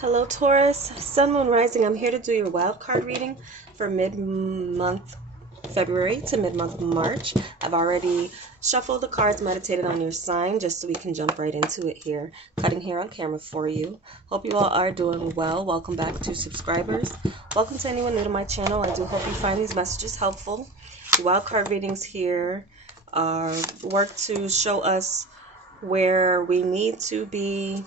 Hello Taurus, Sun, Moon, Rising. I'm here to do your wild card reading for mid-month February to mid-month March. I've already shuffled the cards, meditated on your sign, just so we can jump right into it here. Cutting hair on camera for you. Hope you all are doing well. Welcome back to subscribers. Welcome to anyone new to my channel. I do hope you find these messages helpful. The wild card readings here work to show us where we need to be,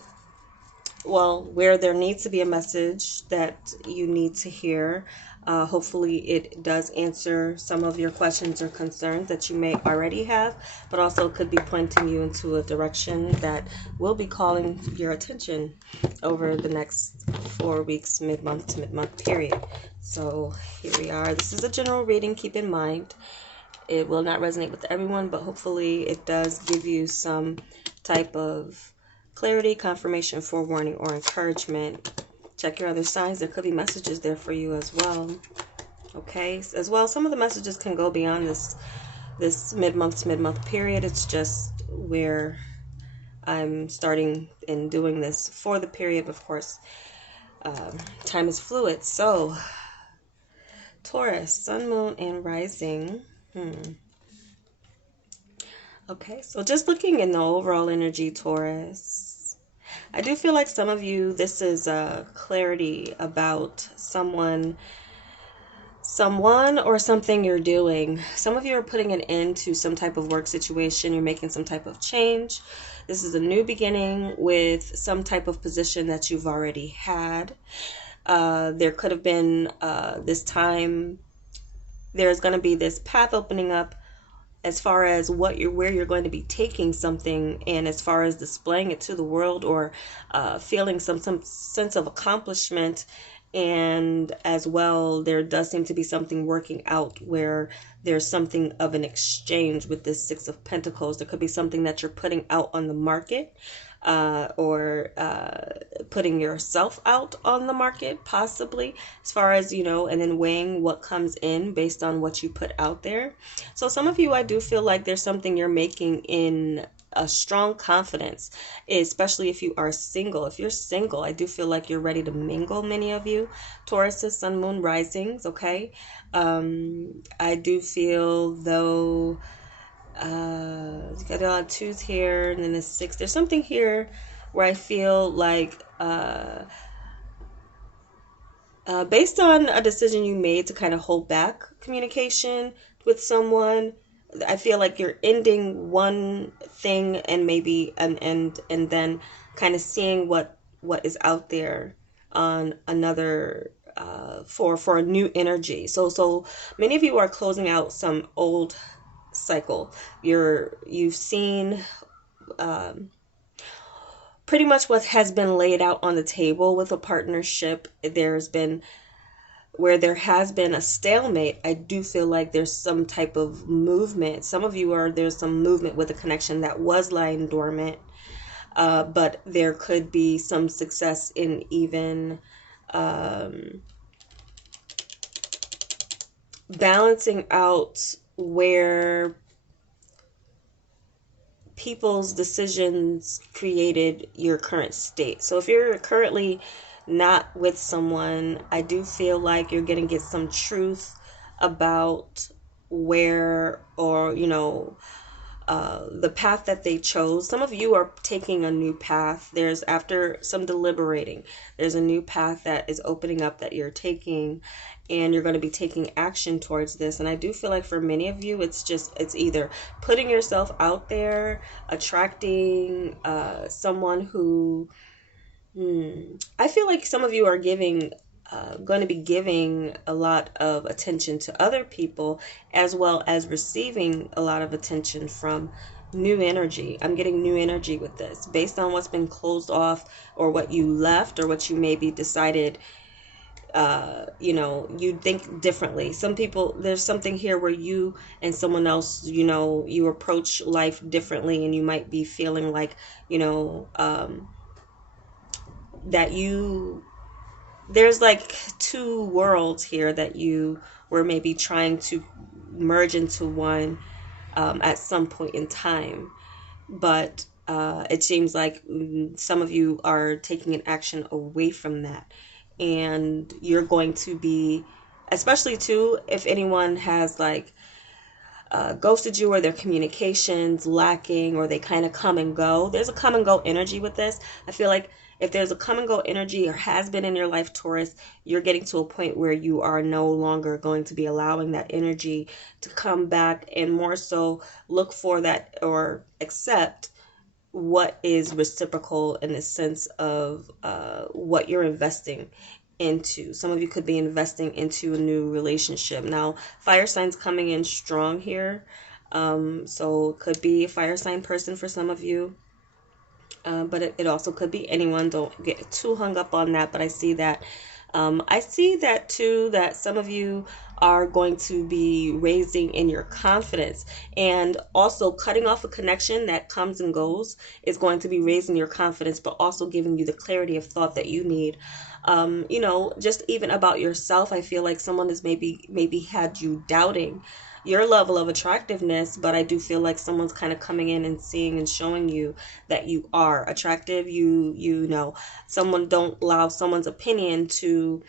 where there needs to be a message that you need to hear. Hopefully it does answer some of your questions or concerns that you may already have, but also could be pointing you into a direction that will be calling your attention over the next 4 weeks, mid-month to mid-month period. So here we are. This is a general reading. Keep in mind, it will not resonate with everyone, but hopefully it does give you some type of clarity, confirmation, forewarning, or encouragement. Check your other signs. There could be messages there for you as well. Okay, as well, some of the messages can go beyond this mid-month to mid-month period. It's just where I'm starting and doing this for the period. Of course, time is fluid. So, Taurus, Sun, Moon, and Rising. Okay, so just looking in the overall energy, Taurus, I do feel like some of you, this is clarity about someone or something you're doing. Some of you are putting an end to some type of work situation. You're making some type of change. This is a new beginning with some type of position that you've already had. There could have been this time, there's going to be this path opening up as far as where you're going to be taking something, and as far as displaying it to the world, or feeling some sense of accomplishment. And as well, there does seem to be something working out where there's something of an exchange with this Six of Pentacles. There could be something that you're putting out on the market, or putting yourself out on the market, possibly, as far as, and then weighing what comes in based on what you put out there. So some of you, I do feel like there's something you're making in a strong confidence, especially if you are single. If you're single, I do feel like you're ready to mingle, many of you. Tauruses, Sun, Moon, Risings, okay? I do feel, though, you got a lot of twos here, and then the six. There's something here where I feel like, based on a decision you made to kind of hold back communication with someone, I feel like you're ending one thing and maybe and then kind of seeing what is out there on another, for a new energy. So many of you are closing out some old cycle. You've seen pretty much what has been laid out on the table with a partnership. Where there has been a stalemate, I do feel like there's some type of movement. Some of you there's some movement with a connection that was lying dormant, but there could be some success in even balancing out where people's decisions created your current state. So if you're currently not with someone, I do feel like you're going to get some truth about where, or the path that they chose. Some of you are taking a new path. After some deliberating, there's a new path that is opening up that you're taking, and you're going to be taking action towards this. And I do feel like for many of you, it's either putting yourself out there, attracting someone who, I feel like some of you are going to be giving a lot of attention to other people, as well as receiving a lot of attention from new energy. I'm getting new energy with this, based on what's been closed off, or what you left, or what you maybe decided, you think differently. Some people, there's something here where you and someone else, you approach life differently, and you might be feeling like, that there's like two worlds here that you were maybe trying to merge into one, at some point in time. But It seems like some of you are taking an action away from that, and you're going to be, especially too, if anyone has like ghosted you, or their communications lacking, or they kind of come and go. There's a come and go energy with this. I feel like if there's a come and go energy, or has been in your life, Taurus, you're getting to a point where you are no longer going to be allowing that energy to come back, and more so look for that, or accept what is reciprocal in the sense of what you're investing into. Some of you could be investing into a new relationship. Now, fire signs coming in strong here. So it could be a fire sign person for some of you. But it also could be anyone. Don't get too hung up on that. But I see that. I see that too, that some of you are going to be raising in your confidence, and also cutting off a connection that comes and goes is going to be raising your confidence, but also giving you the clarity of thought that you need. Just even about yourself, I feel like someone has maybe had you doubting your level of attractiveness, but I do feel like someone's kind of coming in and seeing and showing you that you are attractive. Someone, don't allow someone's opinion to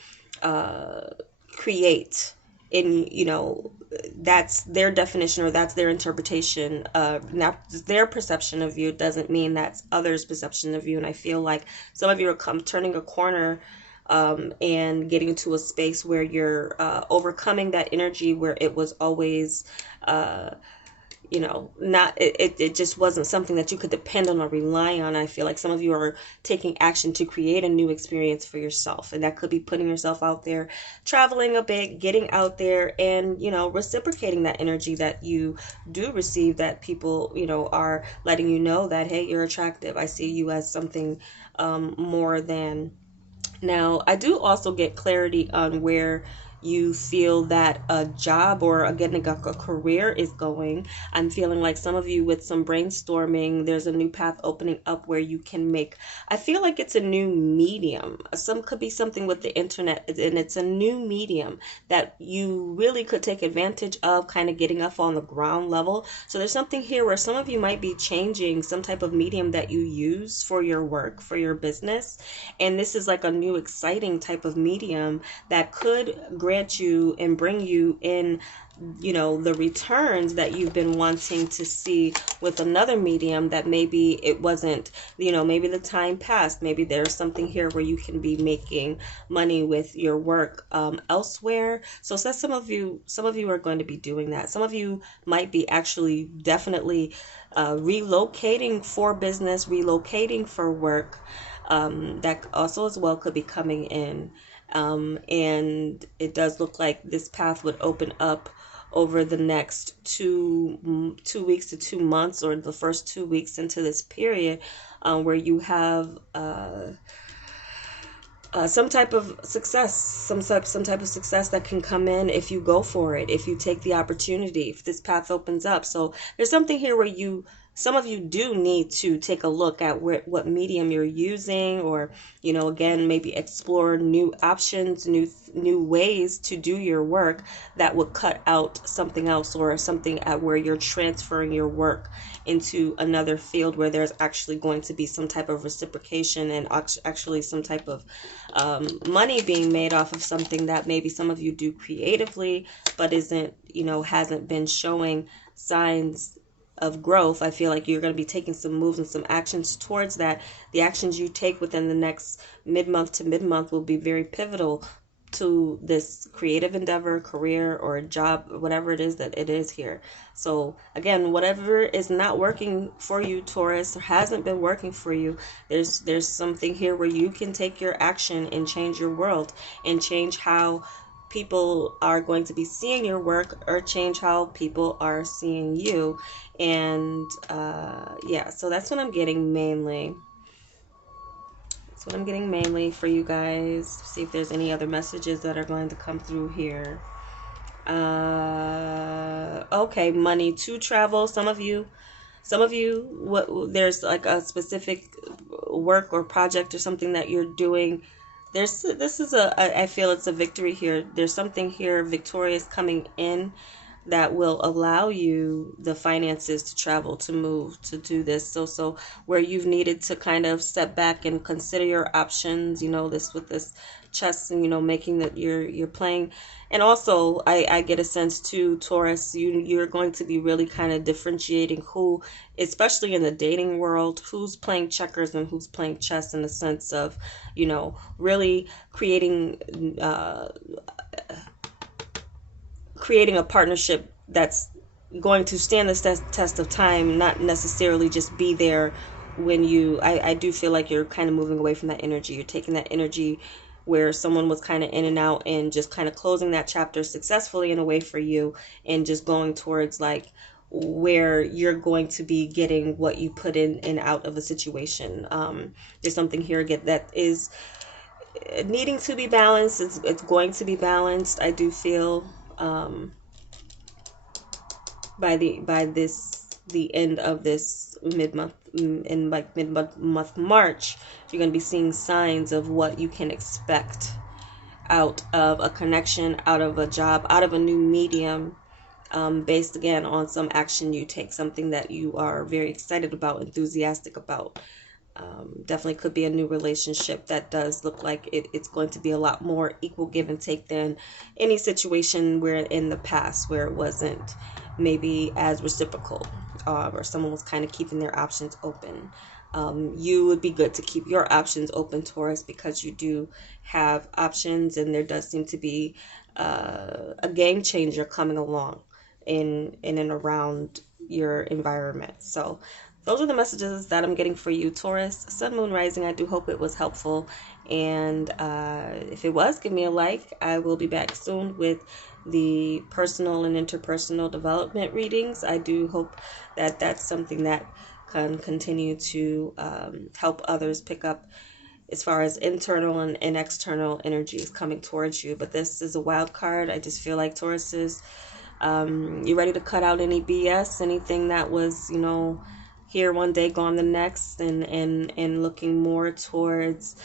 create in, that's their definition, or that's their interpretation. Not their perception of you doesn't mean that's others' perception of you. And I feel like some of you are turning a corner, and getting into a space where you're overcoming that energy where it was always not, it just wasn't something that you could depend on or rely on. I feel like some of you are taking action to create a new experience for yourself, and that could be putting yourself out there, traveling a bit, getting out there, and reciprocating that energy that you do receive, that people are letting you know that, hey, you're attractive. I see you as something more than. Now, I do also get clarity on where you feel that a job, or again, a career is going. I'm feeling like some of you, with some brainstorming, there's a new path opening up where you can make, I feel like it's a new medium. Some could be something with the internet, and it's a new medium that you really could take advantage of, kind of getting up on the ground level. So there's something here where some of you might be changing some type of medium that you use for your work, for your business. And this is like a new exciting type of medium that could grant you and bring you in the returns that you've been wanting to see with another medium, that maybe it wasn't, maybe the time passed. Maybe there's something here where you can be making money with your work elsewhere. So some of you are going to be doing that. Some of you might be actually definitely relocating for business, relocating for work. That also as well could be coming in. And it does look like this path would open up over the next 2 weeks to 2 months, or the first 2 weeks into this period, where you have some type of success, some type of success that can come in if you go for it, if you take the opportunity, if this path opens up. So there's something here where some of you do need to take a look at what medium you're using, or again, maybe explore new options, new ways to do your work that would cut out something else, or something at where you're transferring your work into another field where there's actually going to be some type of reciprocation, and actually some type of money being made off of something that maybe some of you do creatively, but hasn't been showing signs of growth. I feel like you're going to be taking some moves and some actions towards that. The actions you take within the next mid-month to mid-month will be very pivotal to this creative endeavor, career, or a job, whatever it is that it is here. So again, whatever is not working for you, Taurus, or hasn't been working for you, there's something here where you can take your action and change your world, and change how people are going to be seeing your work, or change how people are seeing you. And so that's what I'm getting mainly. That's what I'm getting mainly for you guys. See if there's any other messages that are going to come through here. Okay, money to travel. Some of you, there's like a specific work or project or something that you're doing. I feel it's a victory here. There's something here victorious coming in. that will allow you the finances to travel, to move, to do this. So where you've needed to kind of step back and consider your options, this with this chess, and making that you're playing. And also I get a sense too, Taurus, you're going to be really kind of differentiating who, especially in the dating world, who's playing checkers and who's playing chess, in the sense of, really creating a partnership that's going to stand the test of time, not necessarily just be there when I do feel like you're kind of moving away from that energy. You're taking that energy where someone was kind of in and out, and just kind of closing that chapter successfully in a way for you, and just going towards like where you're going to be getting what you put in and out of a situation. There's something here that is needing to be balanced. It's going to be balanced, I do feel. By the end of this mid-month, in like mid-month March, you're going to be seeing signs of what you can expect out of a connection, out of a job, out of a new medium, based again on some action you take, something that you are very excited about, enthusiastic about. Definitely could be a new relationship that does look like it's going to be a lot more equal give and take than any situation where in the past where it wasn't maybe as reciprocal, or someone was kind of keeping their options open. You would be good to keep your options open, Taurus, because you do have options, and there does seem to be a game changer coming along in and around your environment. So those are the messages that I'm getting for you, Taurus, Sun, Moon, Rising. I do hope it was helpful. And if it was, give me a like. I will be back soon with the personal and interpersonal development readings. I do hope that that's something that can continue to help others pick up as far as internal and external energies coming towards you. But this is a wild card. I just feel like Taurus is, you ready to cut out any BS, anything that was, here one day, gone the next, and looking more towards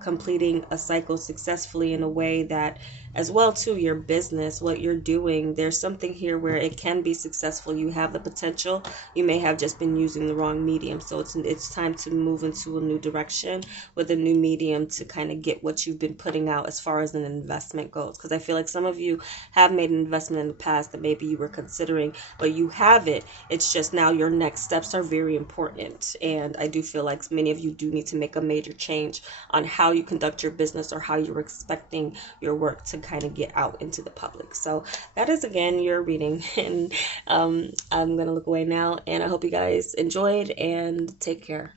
completing a cycle successfully in a way that, as well to your business, what you're doing, there's something here where it can be successful. You have the potential. You may have just been using the wrong medium. So it's time to move into a new direction with a new medium to kind of get what you've been putting out as far as an investment goes. Because I feel like some of you have made an investment in the past that maybe you were considering, but you have it. It's just now your next steps are very important. And I do feel like many of you do need to make a major change on how you conduct your business, or how you're expecting your work to kind of get out into the public. So that is, again, your reading. And I'm going to look away now, and I hope you guys enjoyed, and take care.